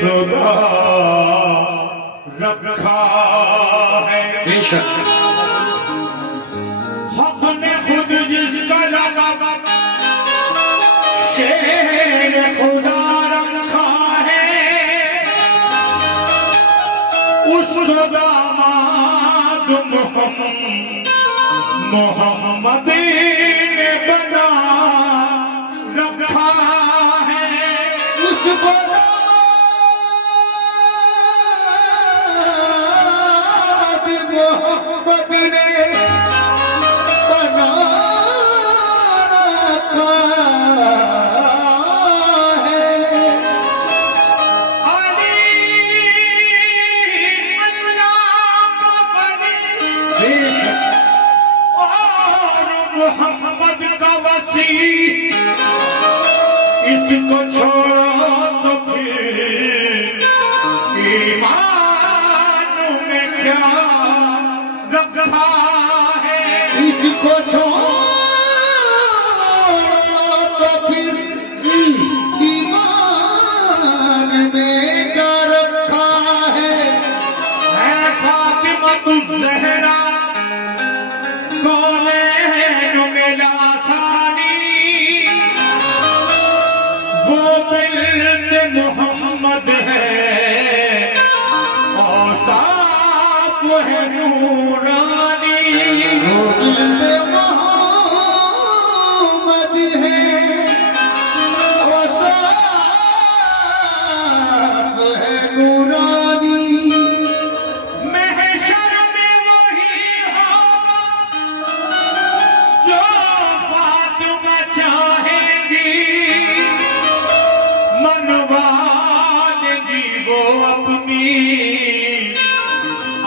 खुदा रखा है बेशक हक ने खुद जिसका लक़ब शेर खुदा रखा है उसको दामाद मोहम्मद ने बना रखा है उसको मोहम्मद ने बना रखा है। अली अल्लाह का वली और मोहम्मद का वसी इसको छोड़ो तो फिर ईमान में क्या रखा है इसको छोड़ो तो फिर ईमान में क्या रखा है। फातिमा ज़हरा कौनैन में लासानी वो बिल्त मोहम्मद है औसाफ है नूरानी मोहम्मद है औसाफ है नूरानी। महशर में वही होगा जो फातिमा चाहेगी मनवालेगी वो अपनी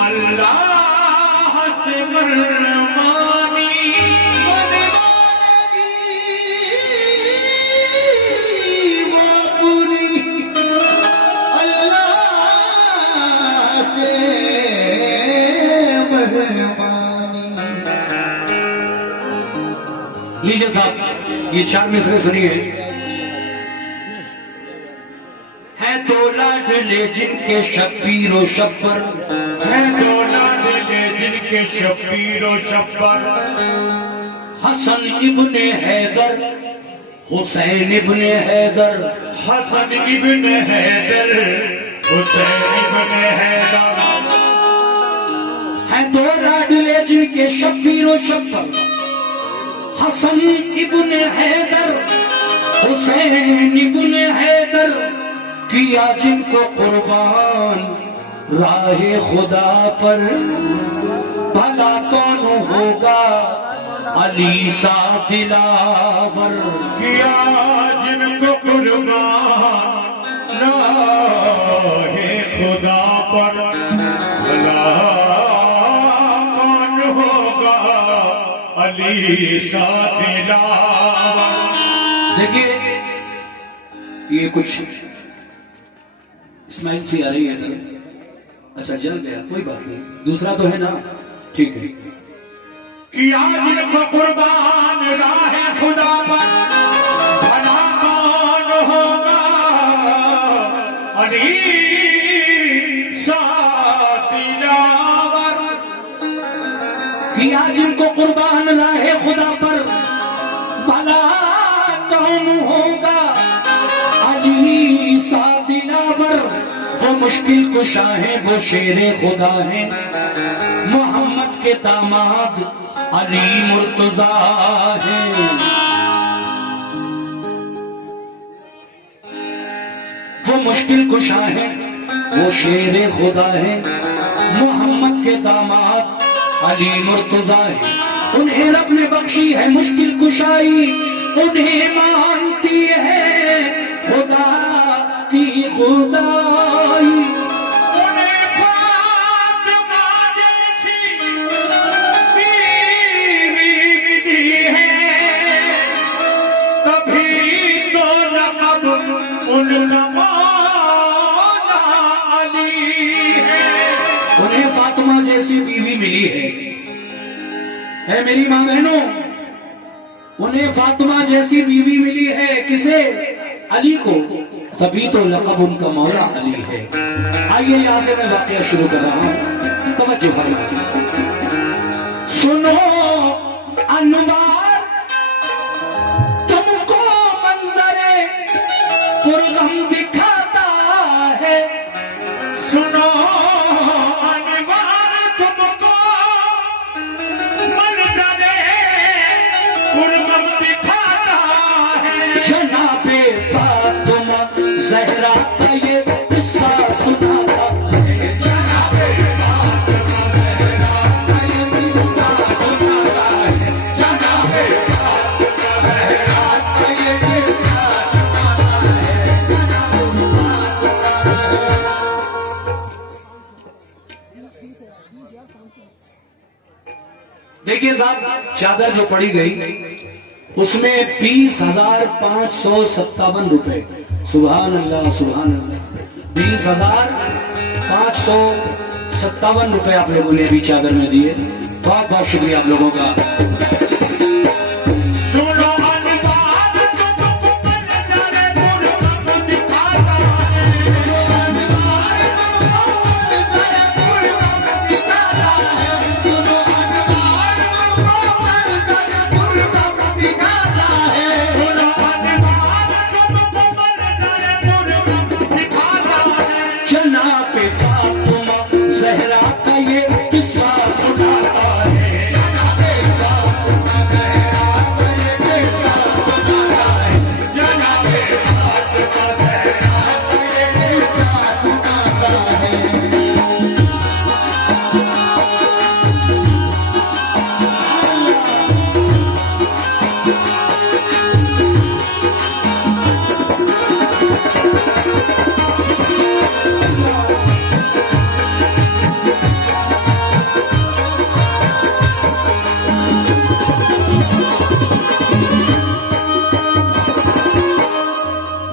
अल्लाह से मनमानी लीजिए साहब ये चार मिसरे सुनिए। है तो लाडले जिनके शब्बीर व शब्बर है दो लाडले जिनके शब्बीर व शब्बर हसन इब्ने हैदर हुसैन इब्ने हैदर हसन इब्न हैदर हुसैन इब्न हैदर है दो लाडले जिनके शब्बीर व शब्बर हसन इब्ने हैदर हुसैन इब्ने हैदर किया जिनको कुर्बान राहे खुदा पर भला कौन होगा अली सा दिलावर। किया जिनको कुर्बान राहे खुदा पर भला कौन होगा अली सा दिलावर। देखिए ये कुछ स्माइल सी आ रही है इधर। अच्छा जल गया कोई बात नहीं दूसरा तो है ना ठीक है। किया जिनको कुर्बान राहे खुदा पर भला कौन होगा अली सा दिलावर। किया जिनको कुर्बान राहे खुदा पर भला कौन होगा अली सा दिलावर। वो मुश्किल कुशा है वो शेरे खुदा है मोहम्मद के दामाद अली मुर्तजा है। वो मुश्किल कुशा है वो शेरे खुदा है मोहम्मद के दामाद अली मुर्तजा है। उन्हें रब ने बख्शी है मुश्किल कुशाई उन्हें मानती है खुदा की खुदाई। उन्हें फातिमा जैसी बीवी मिली है तभी तो लक़ब उनका मौला अली है। उन्हें फातिमा जैसी बीवी मिली है मेरी माँ बहनों। उन्हें फातिमा जैसी बीवी मिली है किसे अली को तभी तो लक़ब उनका मौला अली है। आइए यहां से मैं वाकया शुरू कर रहा हूं, तवज्जो फरमाइए। सुनो अनवार तुमको मंजरे पुरगम दिखाता है। सुनो अनवार तुमको मंजरे पुरगम दिखाता है। जनाबे फातिमा ज़हरा का ये किस्सा सुनाता है। जनाबे फातिमा ज़हरा का ये किस्सा सुनाता है। जनाबे फातिमा ज़हरा का ये किस्सा सुनाता है। देखिए साहब, चादर जो पड़ी गई उसमें 20,557 रुपए। सुभान अल्लाह सुभान अल्लाह। 20,557 रुपए आप लोगों ने अभी चादर में दिए। बहुत बहुत शुक्रिया आप लोगों का। सुनो अनवार तुमको मंजरे पुरगम दिखाता है। अनवार तुमको मंजरे पुरगम दिखाता है। सुनो अनवार तुमको मंजरे पुरगम दिखाता है। सुनो अनवार तुमको मंजरे पुरगम दिखाता है। जनाबे फातिमा ज़हरा का ये किस्सा सुनाता है। जनाबे फातिमा ज़हरा का ये किस्सा सुनाता है। जनाबे फातिमा ज़हरा का ये किस्सा सुनाता है।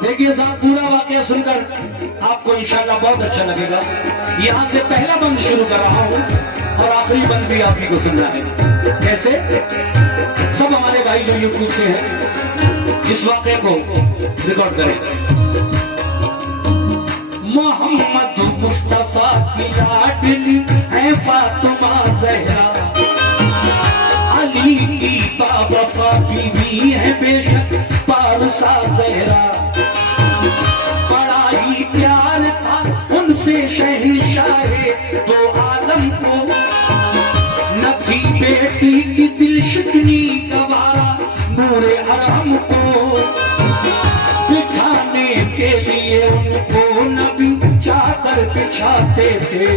देखिए साहब, पूरा वाकया सुनकर आपको इंशाल्लाह बहुत अच्छा लगेगा। यहाँ से पहला बंद शुरू कर रहा हूँ और आखिरी बंद भी आप ही को सुनना है। कैसे? सब हमारे भाई जो यूट्यूब से हैं इस वाकये को रिकॉर्ड करें। मोहम्मद मुस्तफा की लाडली है फातिमा ज़हरा, अली की बाबा बीवी है बेशक पारसा ज़हरा। बड़ा ही प्यार था उनसे शहंशाहे दो आलम को, न थी बेटी की दिल शिकनी गवारा नूरे अरहम को। बिठाने के लिए उनको नबी चादर बिछाते थे,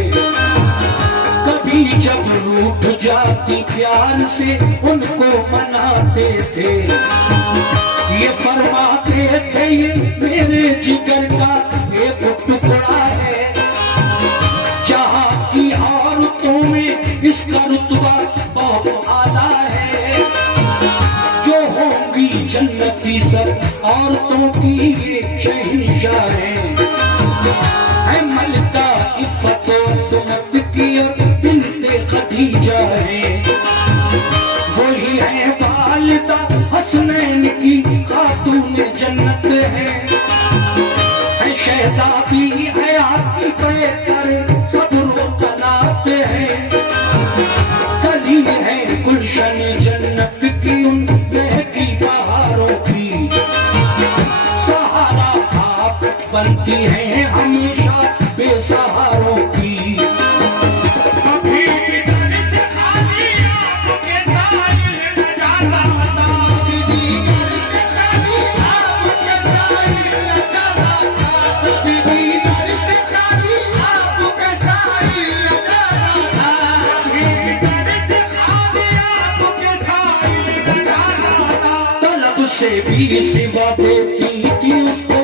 कभी जब रूठ जाती प्यार से उनको मनाते थे। ये फरमाते थे ये मेरे जिगर का एक टुकड़ा है, जहाँ की औरतों में इसका रुतबा बहुत आला है। जो होंगी जन्नती सब औरतों की ये शहंशाह है। मलका इफ़्फ़त व सुन्नत की और बिन्ते खदीजा है। वही है वालिदा हसनैन की खातून जन्नत है। शहजादी हयात की बेहतर सब्र कनात है। कली है गुलशन जन्नत की उन महकी बहारों की। सहारा आप बनती हैं हमेशा बेसहारों की। अभी भी घर से खाली आपके साहिल न जाता था। अभी भी घर से खाली आपके साहिल न जाता था। अभी भी घर से खाली आपके साहिल न जाता था। अभी भी घर से खाली आपके साहिल न जाता था। तलब से भी सिवा देती थी उसको,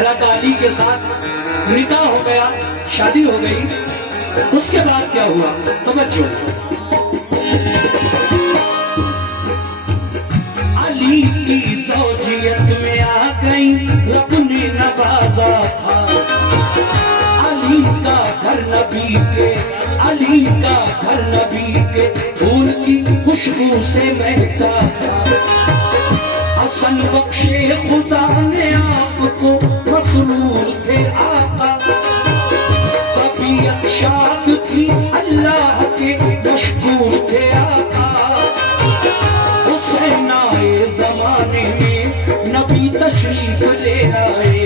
जहरा का अली के साथ निकाह हो गया, शादी हो गई। उसके बाद क्या हुआ तवज्जो, अली की ज़ौजियत में आ गई, रब ने नवाजा था। अली का घर नबी के, अली का घर नबी के फूल की खुशबू से महका था। हसन बख्शे खुदा ने आपको, मसरूर थे आका, तबीयत शाद थी अल्लाह के, मशकूर थे आका। हुसैन आए जमाने में, नबी तशरीफ ले आए,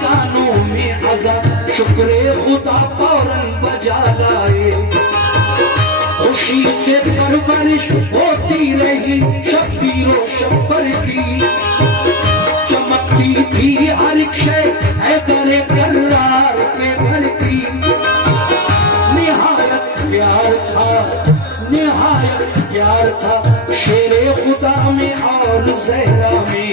कानों में अज़ान शुक्रे खुदा फौरन बजा लाए। खुशी से परवरिश होती रही शब्बीरो शब्बर की, चमकती थी हर एक शय हैदर करार के घर की। निहायत प्यार था, निहायत प्यार था शेरे खुदा में और ज़हरा में।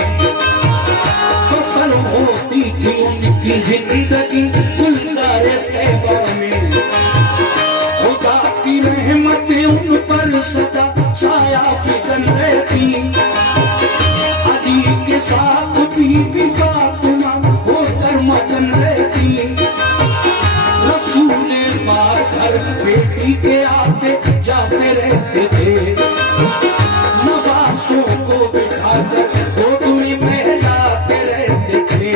फसल होती थी उनकी जिंदगी गुलज़ारे तैबा में। खुदा की रहमतें उन पर सदा साया फिजन रहती। अली के साथ बीबी फातिमा होकर मदन रहती। रसूल पाक घर बेटी के आते जाते रहते थे। नवासों को बिठाकर गोद में बहलाते रहते थे।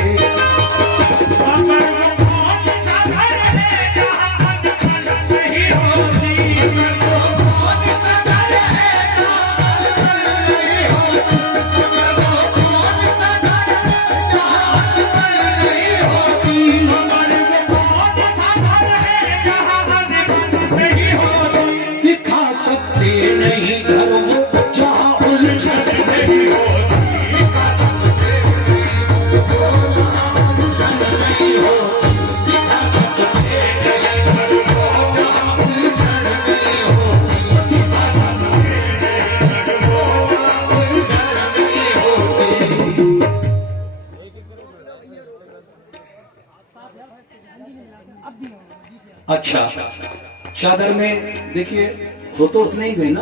दिखा सकते नहीं घर वो जहाँ उलझन नहीं होती। दिखा सकते नहीं घर वो जहाँ उलझन नहीं होती। दिखा सकते नहीं घर वो जहाँ उलझन नहीं होती। अच्छा, चादर में देखिए वो तो उतने ही गए ना,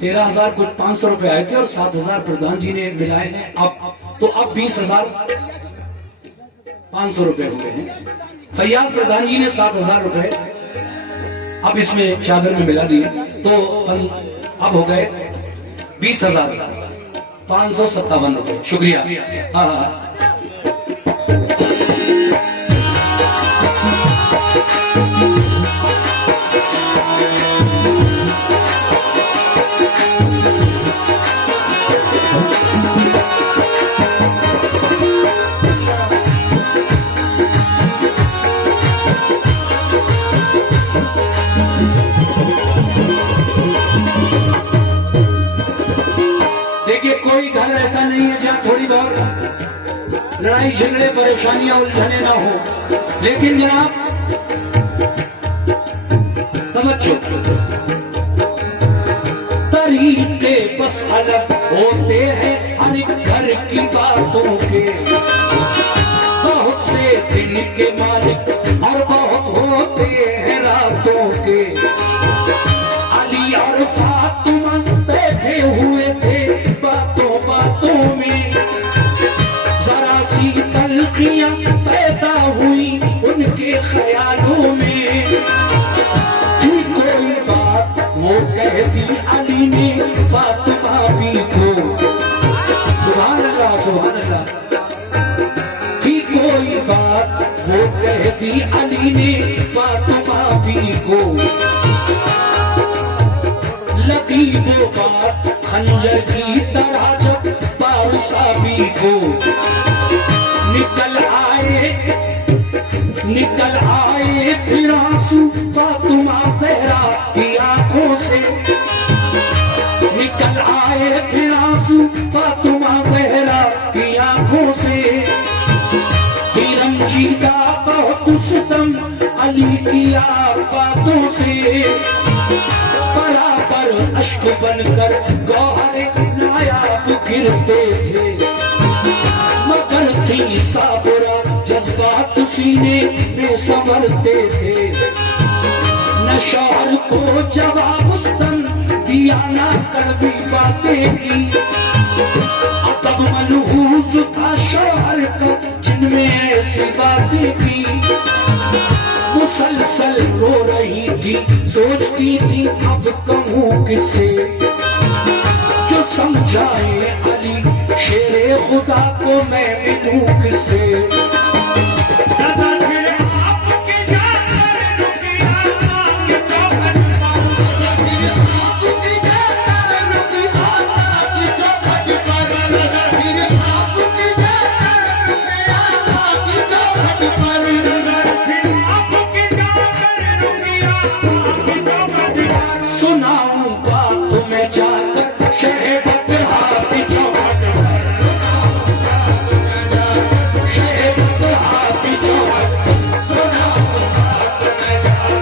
13,000 कुछ 500 रुपए आए थे और 7,000 प्रधान जी ने मिलाए हैं। अब तो अब 20,500 रुपए हो गए हैं। फैयाज प्रधान जी ने 7,000 रुपए अब इसमें चादर में मिला दिए, तो अब हो गए 20,557 रुपए। शुक्रिया। हाँ, देखिए कोई घर ऐसा नहीं है जहाँ थोड़ी बहुत लड़ाई झगड़े परेशानियां उलझने ना हो, लेकिन जनाब तवज्जो, तरीके बस अलग होते हैं हर एक घर की बातों के। बहुत से दिन के मालिक और बहुत होते हैं रातों के। अली और फातिमा बैठे हुए थे बातों बातों में, जरा सी तल्खियां पैदा हुई उनके ख्यालों में। थी कोई बात वो कह दी अली ने फातिमा भी को। सुभान अल्लाह, सुभान अल्लाह। थी कोई बात वो कह दी अली ने फातिमा भी को। लगी वो बात खंजर की तरह जब पारसाबी को। निकल आए फिर आंसू फातिमा ज़हरा की आंखों से। निकल आए फिर आंसू फातिमा ज़हरा की आंखों से। रंजीदा बहुत सितम अली की बातों से। बराबर अश्क बनकर गौहरे नायाब गिरते थे, मगर थी सा बुरा जज्बात सीने में संवरते थे। न शौहर को जवाब उस्तन दिया ना कड़वी बातें की। अदब मनहूस था शौहर का जिनमें ऐसी बातें की। मुसलसल रो रही थी सोचती थी अब कहूँ किससे जो समझाए अली शेरे खुदा को मैं मिलूं किससे। सुनाऊंगा तुम्हें जाकर शहर बदहा की चौखट पर। शहर बदहा की चौखट पर। सुनाऊंगा तुम्हें जाकर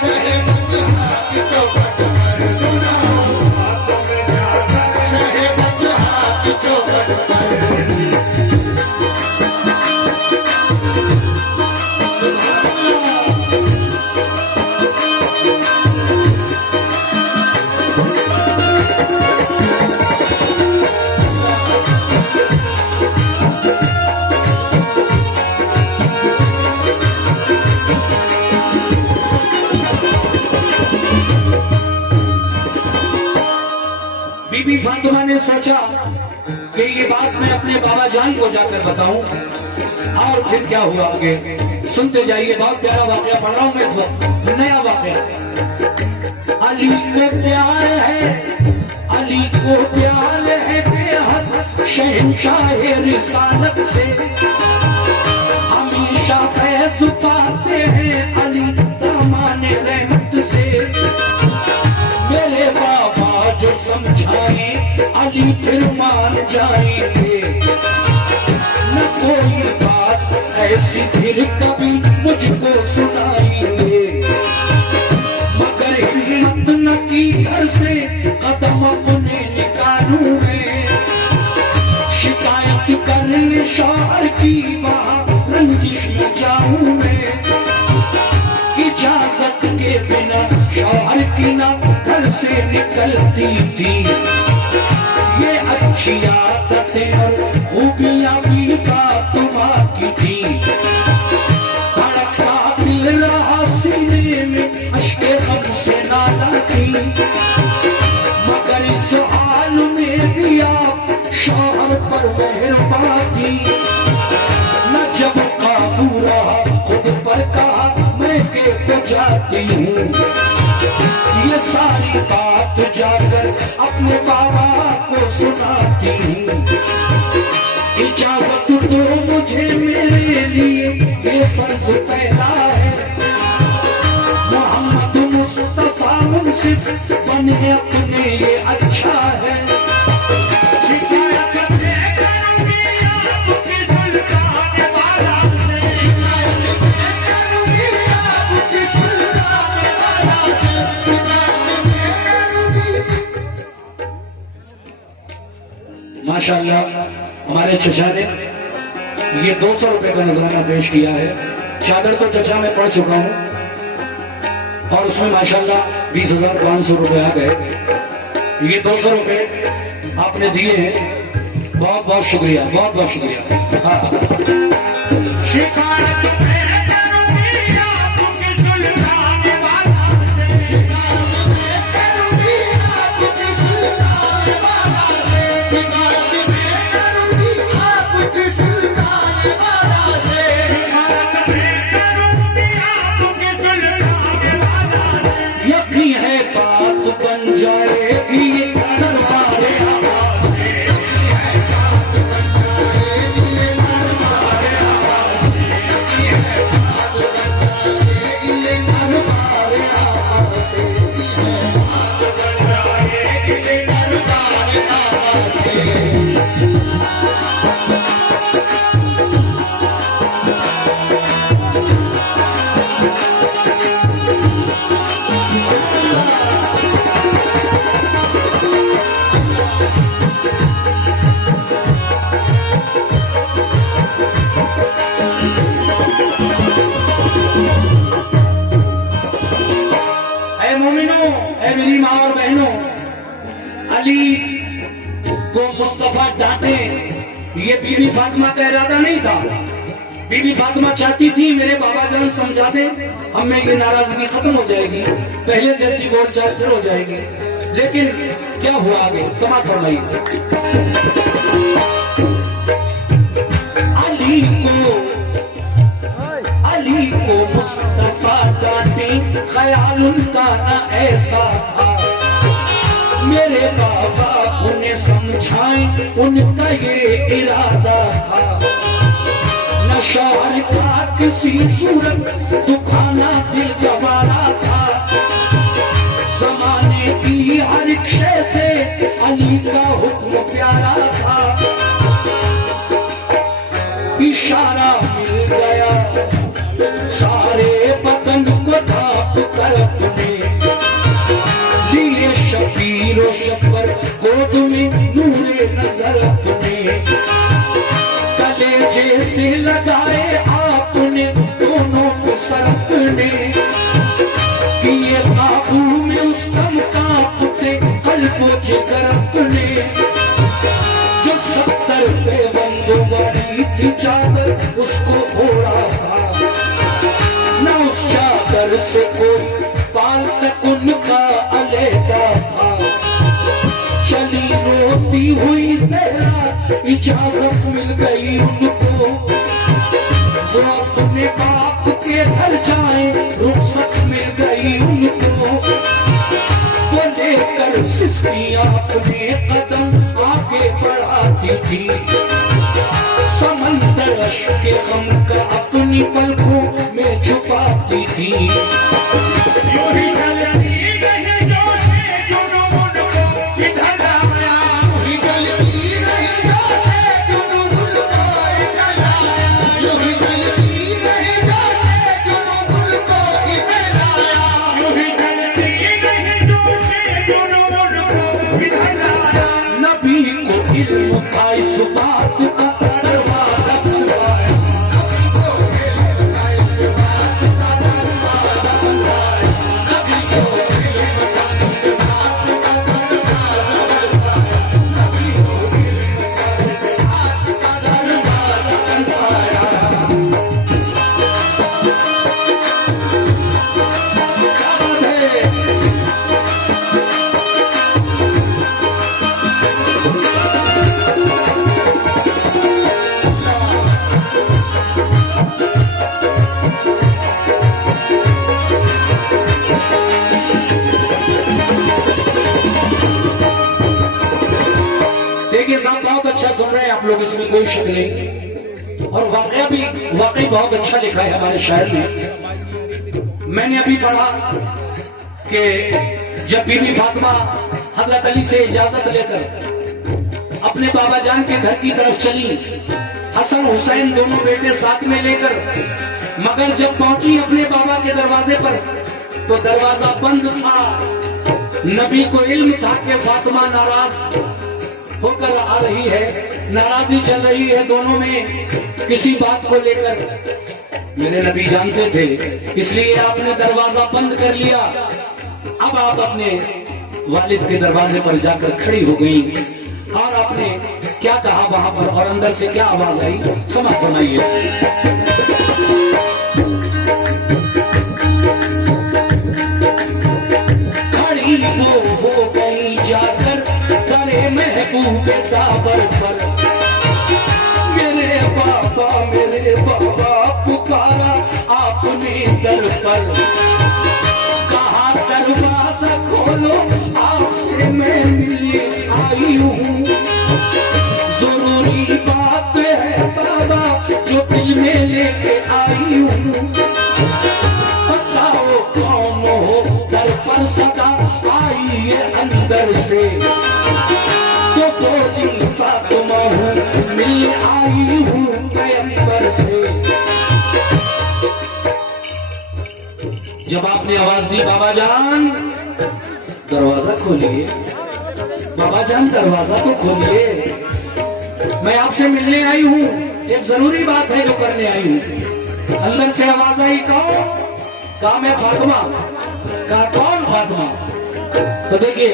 शहर बदहा की चौखट पर। सुनाऊंगा तुम्हें जाकर शहर बदहा की चौखट पर। बीबी फातिमा ने सोचा कि ये बात मैं अपने बाबा जान को जाकर बताऊं। और फिर क्या हुआ आगे सुनते जाइए। बहुत प्यारा वाकया पढ़ रहा हूं मैं इस वक्त, नया वाकया। अली को प्यार है, अली को प्यार है बेहद शहंशाह रिसालत से। हमेशा फैज पाते हैं अली दामान रहमत से। मेरे बाबा जो समझाए अली फिर मान जाएंगे। न कोई बात ऐसी फिर कभी मुझको सुनाएंगे। मगर हिम्मत न की घर से कदम अपने निकालूं मैं। शिकायत करने शौहर की वहाँ रंजिश में जाऊं मैं। इजाजत के बिना शौहर की ना घर से निकलती थी। ये अच्छी आदतें और खूबियां भी फातिमा की थी। धड़कता दिल रहा सीने में अश्के गम से नाला थी। मगर इस हाल में भी आप शौहर पर मेहरबान थी। न जब काबू रहा खुद पर कहा मैं के तो जाती हूँ। ये सारी बात जाकर अपने बाबा को सुनाती हूँ। इजाजत दो मुझे मेरे लिए ये फर्ज पहला है। मोहम्मद मुस्तफा मुंसिफ बने अपने ये अच्छा है। शिकायत मैं करूंगी आपकी सुल्तान वाला से। शिकायत मैं करूंगी आपकी सुल्तान वाला से। शिकायत मैं करूंगी। माशाअल्लाह हमारे चचा ने ये 200 रुपए का नजराना पेश किया है। चादर तो चचा में पढ़ चुका हूं और उसमें माशाअल्लाह 20,500 रुपए आ गए। ये 200 रुपए आपने दिए हैं, बहुत बहुत शुक्रिया, बहुत बहुत शुक्रिया। हाँ। शिकायत मैं करूंगी आपकी सुल्तान वाला से। शिकायत मैं करूंगी आपकी सुल्तान वाला से। शिकायत मैं करूंगी आपकी सुल्तान वाला से। शिकायत मैं करूंगी आपकी सुल्तान वाला से। यकीन है बात बन जाएगी ये दरबारे आवाज़ से। अली को मुस्तफा डांटे, ये बीबी फातिमा का इरादा नहीं था। बीबी फातिमा चाहती थी मेरे बाबा जान समझा दे, हमें ये नाराजगी खत्म हो जाएगी, पहले जैसी बोलचाल फिर हो जाएगी। लेकिन क्या हुआ आगे, समाज फरमाइए। अली को मुस्तफा डांटे, ख्याल उनका ना ऐसा था, मेरे बाबा उन्हें समझाएं, उनका ये इरादा था। न शौहर का किसी सूरत दुखाना दिल गवारा था, जमाने की हर एक शय से अली का हुक्म प्यारा था। इशारा मिल गया सारे बदन को ढांप कर अपने लिए, शबीर और शब्बर गोद में नूरे नजर अपने, कलेजे से लगाए आपने दोनों को सरपने, किए काबू में उस कम कांपते कल्बो जिगर अपने। जो 70 पे बंदो वाली थी चादर उसको ओढ़ा था, न उस चादर से कोई पाल तक उनका अलहदा था। चली रोती हुई जहरा इजाजत मिल गई उनको, वो अपने बाप के घर जाए रुखसत मिल गई उनको। वो लेकर सिस्कियां अपने कदम आगे बढ़ाती थी, समंदर अश्क के गम का अपनी पलकों में छुपाती थी। यूं ही ढलती रही जोशे जुनून को इधर आया, यूं ही ढलती रही जोशे जुनून को इधर आया, यूं ही ढलती रही जोशे जुनून को इधर आया, यूं ही ढलती रही जोशे जुनून को इधर आया। नबी को इल्म था इस बात का दरवाजा खुलवाया, नबी को इल्म था इस बात का दरवाजा खुलवाया, नबी को इल्म था इस बात का दरवाजा खुलवाया, नबी को इल्म था इस बात का दरवाजा खुलवाया। क्या बात है। देखिए साहब, बहुत अच्छा सुन रहे हैं आप लोग, इसमें कोई शक नहीं, और वाकया भी वाकई बहुत अच्छा लिखा है हमारे शायर ने। मैंने अभी पढ़ा कि जब बीबी फातिमा हजरत अली से इजाजत लेकर अपने बाबा जान के घर की तरफ चली, हसन हुसैन दोनों बेटे साथ में लेकर, मगर जब पहुंची अपने बाबा के दरवाजे पर तो दरवाजा बंद था। नबी को इल्म था कि फातिमा नाराज होकर आ रही है, नाराजगी चल रही है दोनों में किसी बात को लेकर। मेरे नबी जानते थे, इसलिए आपने दरवाजा बंद कर लिया। अब आप अपने वालिद के दरवाजे पर जाकर खड़ी हो गई और आपने क्या कहा वहां पर, और अंदर से क्या आवाज आई, समझ सुनाइए। वो हो गई जाकर करे महबूब साबर पर, मेरे बाबा पुकारा आपने दर पर, कहा दरवाजा खोलो आपसे मैं मिलने आई हूँ, जरूरी बात है बाबा जो दिल में लेके आई हूँ, बताओ कौन हो दर पर सदा आई है अंदर से, तो बोली फातिमा हूँ मिल आई हूँ पैगंबर से। जब आपने आवाज दी बाबा जान दरवाजा खोलिए, बाबा जान दरवाजा तो खोलिए, मैं आपसे मिलने आई हूँ, एक जरूरी बात है जो करने आई हूँ। अंदर से आवाज आई कौन? कहा मैं फातिमा। कहा कौन फातिमा? तो देखिए,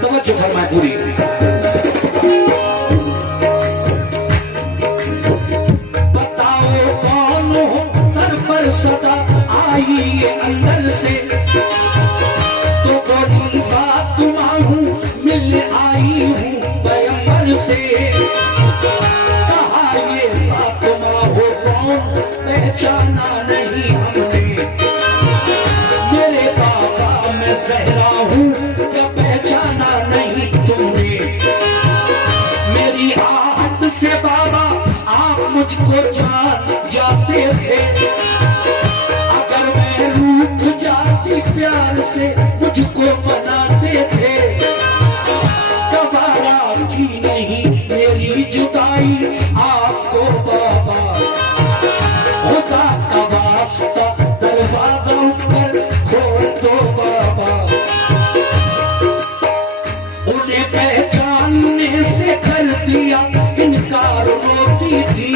तो वो तवज्जो फरमाए पूरी। बताओ कौन हो तर पर सदा आई ये अंदर से, तो बड़ी फातिमा हूँ मिलने आई हूँ पैगंबर से। कहा ये फातिमा हो कौन, पहचाना नहीं हमने। मेरे बाबा मैं ज़हरा हूँ, क्या पहचाना नहीं तुमने। मेरी आहट से बाबा आप मुझको जान जाते थे। अगर मैं रूठ जाती प्यार से मुझको बनाते थे। गवारा की नहीं मेरी जुदाई आपको बाबा, खुदा का वास्ता दरवाजा उठकर खोल दो बाबा। उन्हें पहचानने से कर दिया इनकार रोती थी।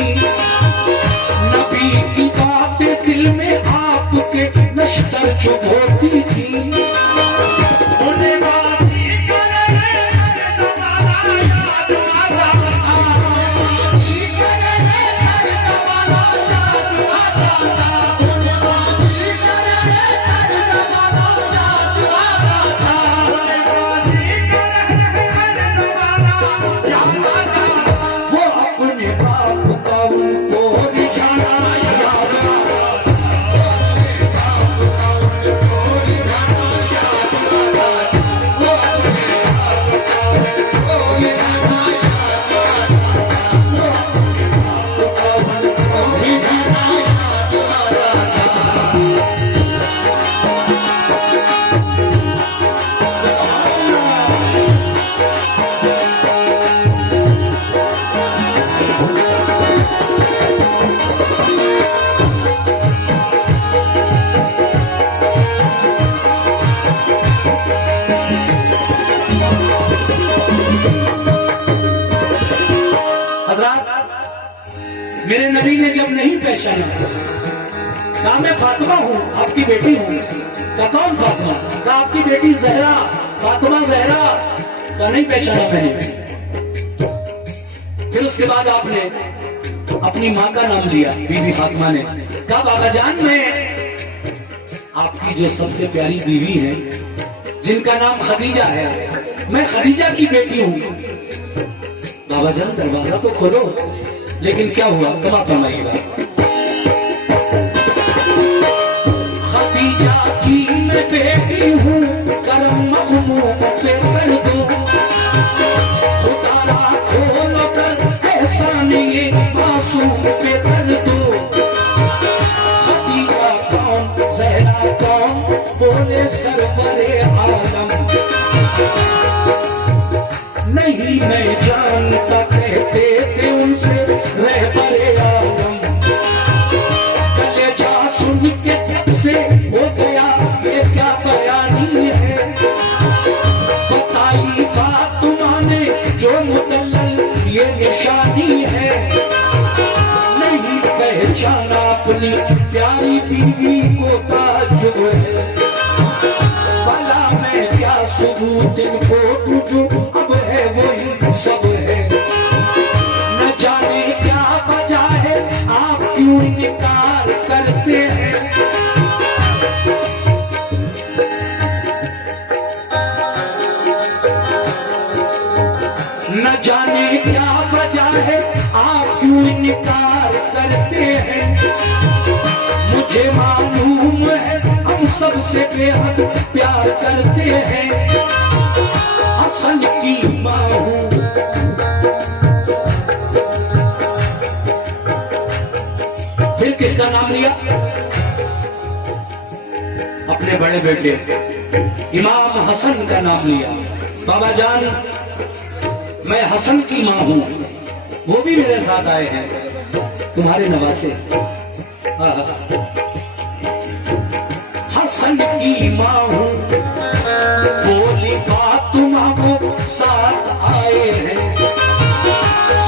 नबी की बातें दिल में आपके नश्तर चुभोती थी। उन्हें मेरे नबी ने जब नहीं पहचाना, कहा मैं फातिमा हूँ आपकी बेटी हूँ। कहा कौन फातिमा? कहा आपकी बेटी ज़हरा, फातिमा ज़हरा। कहा नहीं पहचाना मैंने। फिर उसके बाद आपने अपनी माँ का नाम लिया, बीबी फातिमा ने। कहा बाबा जान मैं आपकी जो सबसे प्यारी बीवी है जिनका नाम खदीजा है, मैं खदीजा की बेटी हूँ। बाबा जान दरवाजा तो खोलो। लेकिन क्या हुआ तमा फरमाइएगा। खदीजा की मैं बेटी हूँ, करम महमूद पे कर दो। उतारा खोलो कर एहसान ये मासूम पे कर दो। खदीजा कौन, ज़हरा कौन, बोले सरवरे आलम। नहीं मैं जानता कहते थे उनसे रहबरे आलम। कलेजा सुन के जब से हो गया ये क्या बयानी है। बताई फातिमा ने जो मुदल्लल ये निशानी है। नहीं पहचाना अपनी प्यारी बीवी को ताज्जुब है। भला मैं क्या सबूत इनको दूं, अब है वही सब है। न जाने क्या वजह है आप क्यों इनकार करते हैं। न जाने क्या वजह है आप क्यों इनकार करते हैं। मुझे मालूम है हम सबसे बेहद प्यार करते हैं। हसन की माँ हूँ, फिर किसका नाम लिया? अपने बड़े बेटे इमाम हसन का नाम लिया। बाबा जान मैं हसन की माँ हूँ, वो भी मेरे साथ आए हैं तुम्हारे नवासे। हसन की माँ हूँ, बोली फातिमा वो साथ आए हैं।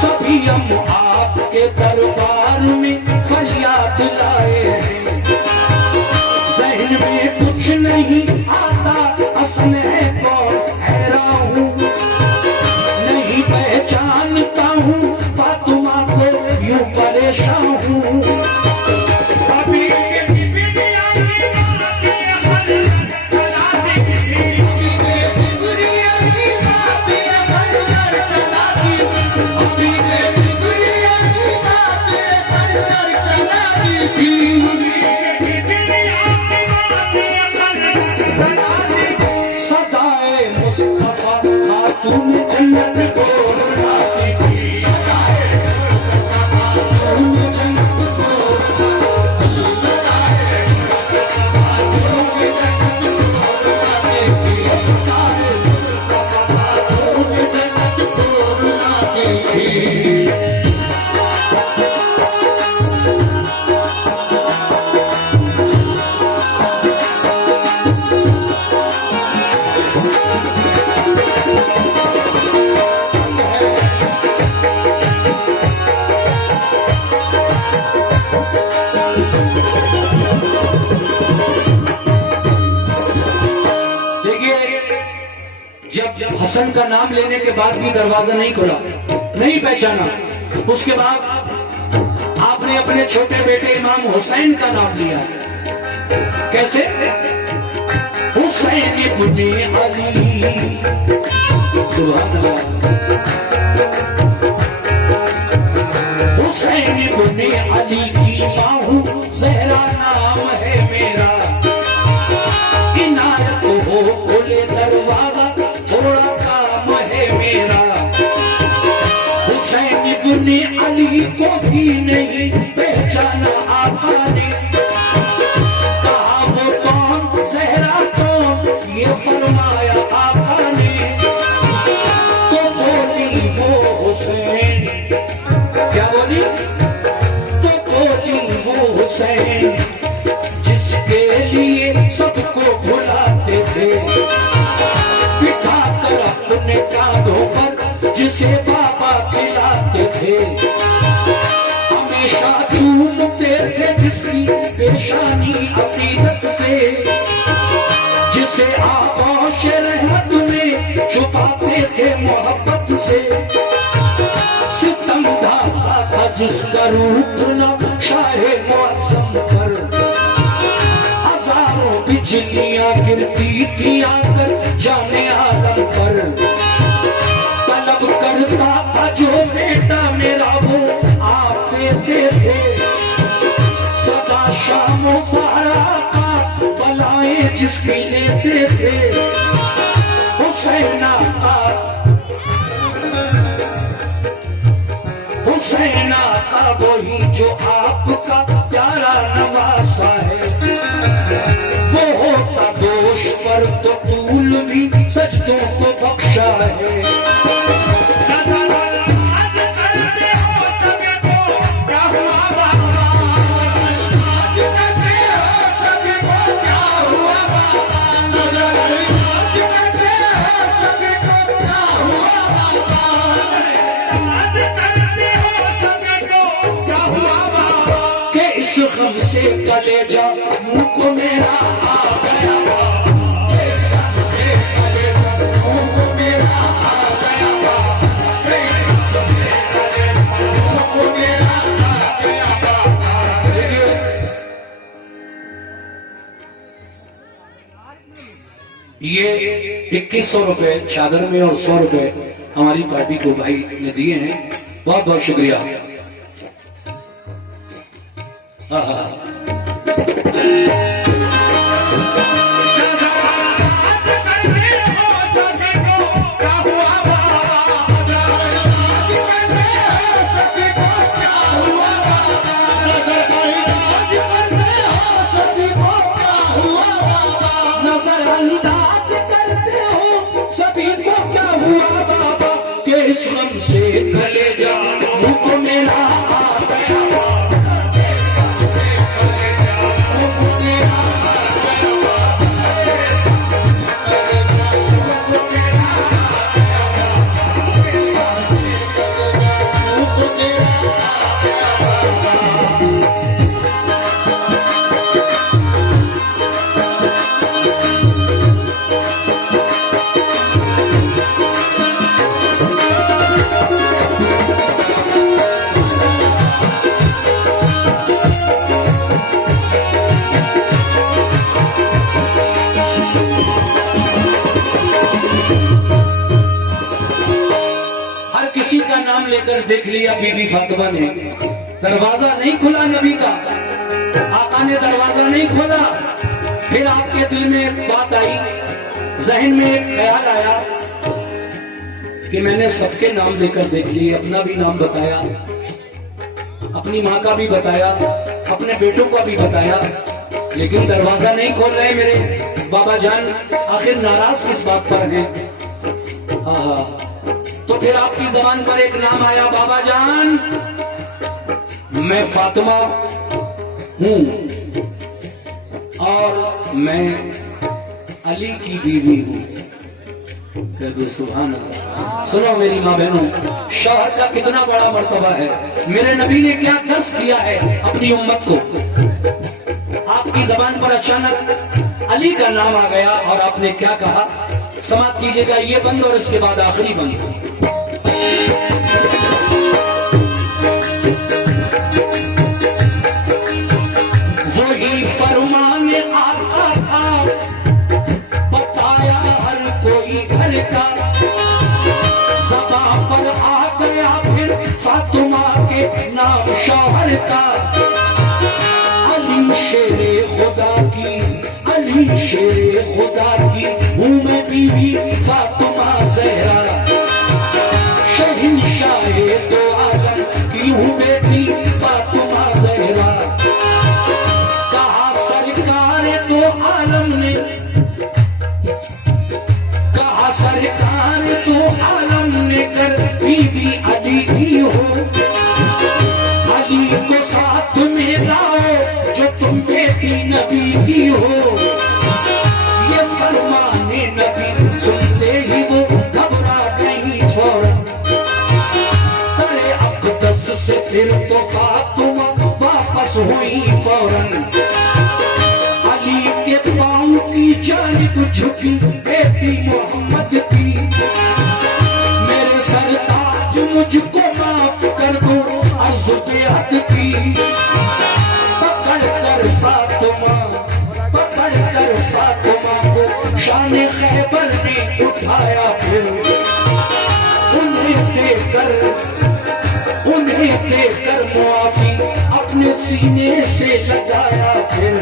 सभी हम आपके दरबार में फरियाद लाए हैं। जहन में कुछ नहीं आता, असल है कौन हैरान हूँ। उनका नाम लेने के बाद भी दरवाजा नहीं खुला, नहीं पहचाना। उसके बाद आपने अपने छोटे बेटे इमाम हुसैन का नाम लिया। कैसे? हुसैन इब्ने अली, सुभान अल्लाह। हुसैन इब्ने अली की माँ हूँ, ज़हरा नाम है मेरा। इनायत हो खुले दरवाजा, थोड़ा काम है मेरा। हुसैन इब्ने अली को भी नहीं पहचाना आका ने, कहा वो कौन, ज़हरा कौन, ये फरमाया आका ने। तो बोली वो हुसैन, क्या बोली? तो बोली वो हुसैन जिसके लिए सबको भुलाते थे, बिठा कर अपने कांधों पर जिसे बाबा खिलाते थे। हमेशा चूमते थे जिसकी पेशानी अकीदत से, जिसे आगोश रहमत में छुपाते थे मोहब्बत से। सितम ढाता था जिसका रूप न शाहे मौसम पर, हजारों बिजलियां गिरती थी आकर जाने आलम पर। तलब करता था जो बेटा मेरा वो आप देते थे, सदा शामों सहारा का बलाएं जिसकी लेते थे। हुसैन आका, हुसैन आका वही जो आपका प्यारा नवासा है। वो होता दोष पर तो तूल भी सजदों को बख्शा है। से कलेजा मुंह को मेरा आ गया, इस गम से कलेजा मुंह को मेरा आ गया, इस गम से कलेजा मुंह को मेरा आ गया। ये 2100 रुपए चादर में और 100 रुपए हमारी पार्टी को भाई ने दिए हैं, बहुत बहुत शुक्रिया। नजरअंदाज करते हो सभी को क्या हुआ बाबा, के इस गम से कलेजा मुंह को मेरा आ गया। नाम लेकर देख लिया बीबी फातिमा ने, दरवाजा नहीं खुला नबी का, आका ने दरवाजा नहीं खोला। फिर आपके दिल में एक बात आई, जहन में एक ख्याल आया कि मैंने सबके नाम लेकर देख लिए, अपना भी नाम बताया, अपनी माँ का भी बताया, अपने बेटों का भी बताया, लेकिन दरवाजा नहीं खोल रहे मेरे बाबा जान। आखिर नाराज किस बात पर हैं? हाँ, तो फिर आपकी जबान पर एक नाम आया, बाबा जान मैं फातिमा हूं और मैं अली की बीवी हूं। सुभान अल्लाह। सुनो मेरी माँ बहनों, शौहर का कितना बड़ा मर्तबा है। मेरे नबी ने क्या दर्श दिया है अपनी उम्मत को। आपकी जबान पर अचानक अली का नाम आ गया और आपने क्या कहा, समाप्त कीजिएगा ये बंद और इसके बाद आखिरी बंद। वही फरमाने आता था, बताया हर कोई घर का, ज़बां पर आ गया फिर फातिमा के नाम शौहर का। अली शेरे खुदा की, अली शेरे खुदा की हूँ मैं बीवी फातिमा ज़हरा, शहंशाहे दो आलम की हूँ बेटी फातिमा ज़हरा। कहा सरकार दो आलम ने, कहा सरकार दो आलम ने कर बीवी अली की हो, अली को साथ में लाओ जो तुम बेटी नबी की हो। ये फरमाने नबी सुनते ही वो घबरा गई फौरन, अरे अक़दस से फिर तो फातिमा वापस हुई फौरन। अली के पाँव की जानिब झुकी बेटी मोहम्मद की, मेरे सरताज मुझको माफ कर दो अर्ज़ बेहद की। पकड़ कर फातिमा को शान खैबर ने उठाया, फिर उन्हें देकर मुआफी अपने सीने से लगाया। फिर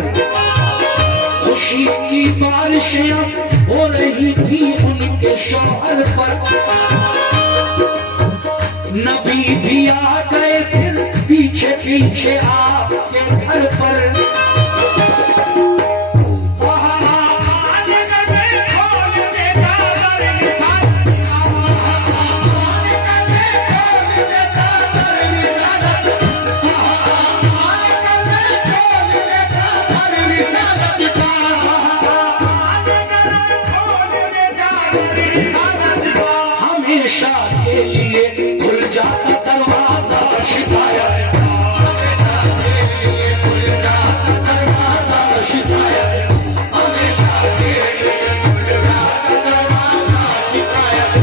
खुशी की बारिशें हो रही थी उनके शौहर पर, नबी भी आ गए फिर पीछे पीछे आपके घर पर। हमेशा के लिए खुल जाता दरवाजा शिकायत, हमेशा के लिए खुल जाता दरवाजा शिकायत, हमेशा के लिए खुल जाता दरवाजा शिकायत,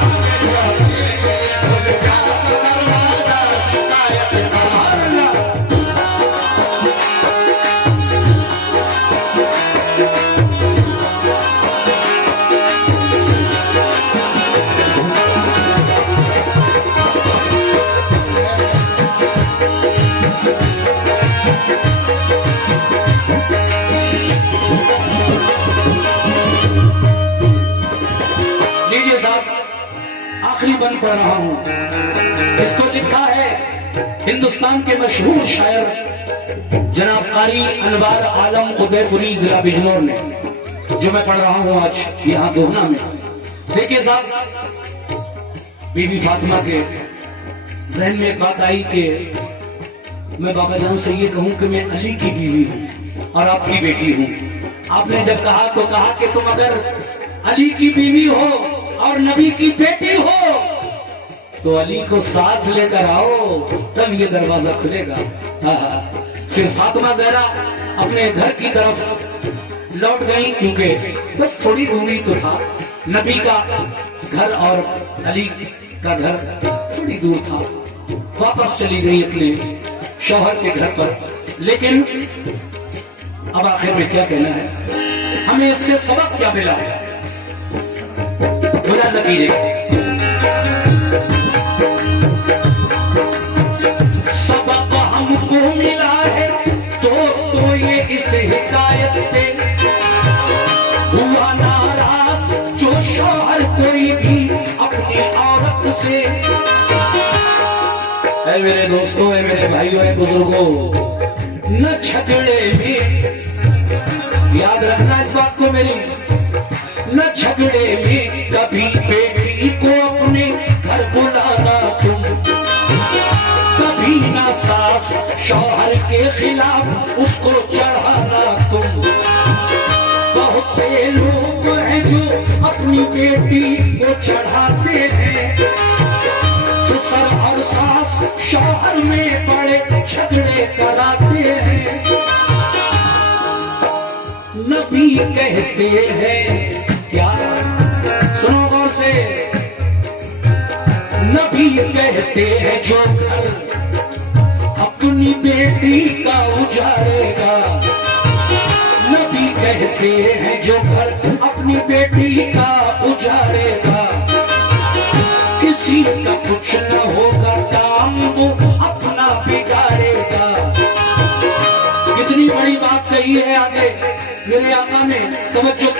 हमेशा के लिए खुल जाता दरवाजा शिकायत का। लीजिए साहब आखिरी बंद पढ़ रहा हूं, इसको लिखा है हिंदुस्तान के मशहूर शायर जनाब कारी अनवार आलम उदयपुरी जिला बिजनौर ने, जो मैं पढ़ रहा हूं आज यहाँ दोहना में। देखिए साहब, बीबी फातिमा के जहन में एक बात आई कि मैं बाबा जान से ये कहूं कि मैं अली की बीवी हूं और आपकी बेटी हूं। आपने जब कहा तो कहा कि तुम अगर अली की बीवी हो और नबी की बेटी हो तो अली को साथ लेकर आओ, तब ये दरवाजा खुलेगा। फिर फातिमा ज़हरा अपने घर की तरफ लौट गई, क्योंकि बस थोड़ी दूरी तो था, नबी का घर और अली का घर थोड़ी दूर था। वापस चली गई अपने शौहर के घर पर। लेकिन अब आखिर में क्या कहना है, हमें इससे सबक क्या मिला, मुलाज़ा कीजिए। सबक हमको मिला है दोस्तों ये इस हिकायत से, हुआ नाराज जो शौहर कोई भी अपनी औरत से। ऐ मेरे दोस्तों, ऐ मेरे भाइयों, ऐ बुजुर्गों, न झगड़े में, याद रखना इस बात को मेरी, न झगड़े में कभी बेटी को अपने घर बुलाना तुम, कभी ना सास शौहर के खिलाफ उसको चढ़ाना तुम। बहुत से लोग हैं जो अपनी बेटी को चढ़ाते हैं, ससुर और सास शौहर में बड़े झगड़े कराते हैं। नबी कहते हैं क्या नबी कहते हैं जो घर अपनी बेटी का उजाड़ेगा, नबी कहते हैं जो घर अपनी बेटी का उजाड़ेगा, किसी का कुछ न होगा काम वो अपना बिगाड़ेगा। कितनी बड़ी बात कही है आगे मेरे आका ने, तवज्जो।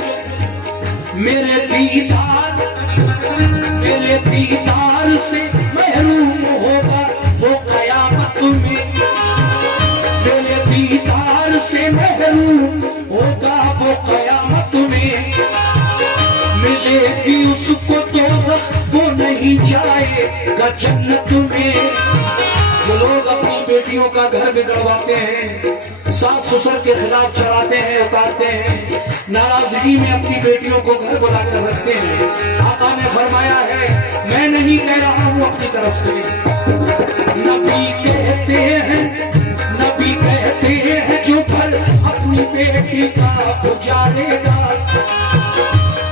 मेरे दीदार से महरूम होगा वो कयामत में, मेरे दीदार से महरूम होगा वो कयामत में, मिलेगी उसको दोज़ख वो नहीं जाएगा जन्नत में। जो लोग अपनी बेटियों का घर बिगड़वाते हैं, सास ससुर के खिलाफ चढ़ाते हैं, उतारते हैं, नाराजगी में अपनी बेटियों को घर बुलाकर रखते हैं, आका ने फरमाया है, मैं नहीं कह रहा हूं अपनी तरफ से, नबी कहते हैं जो घर अपनी बेटी का उजाड़ेगा,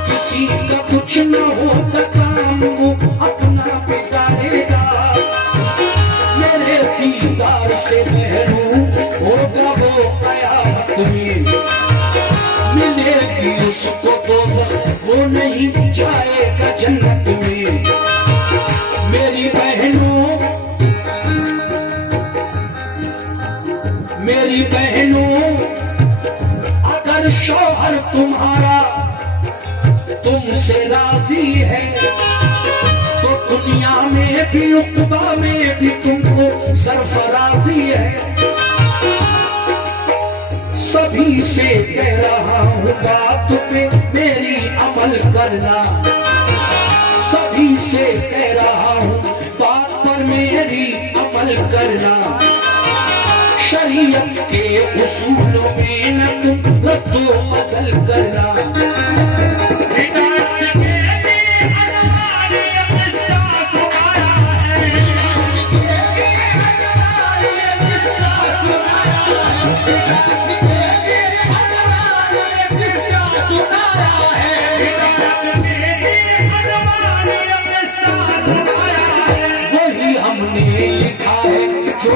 किसी का कुछ न होगा काम वो अपना बिगाड़ेगा, मेरे दीदार से महरूम होगा वो कयामत में, मिलेगी उसको दोज़ख वो नहीं जाएगा जन्नत में। मेरी बहनों अगर शौहर तुम्हारा तुमसे राजी है तो दुनिया में भी उक़बा में भी तुमको सरफराजी है। सभी से कह रहा हूँ बात पे मेरी अमल करना, सभी से कह रहा हूँ बात पर मेरी अमल करना, शरीयत के उसूलों में न तुम रद्दो बदल करना। वही हमने लिखा है जो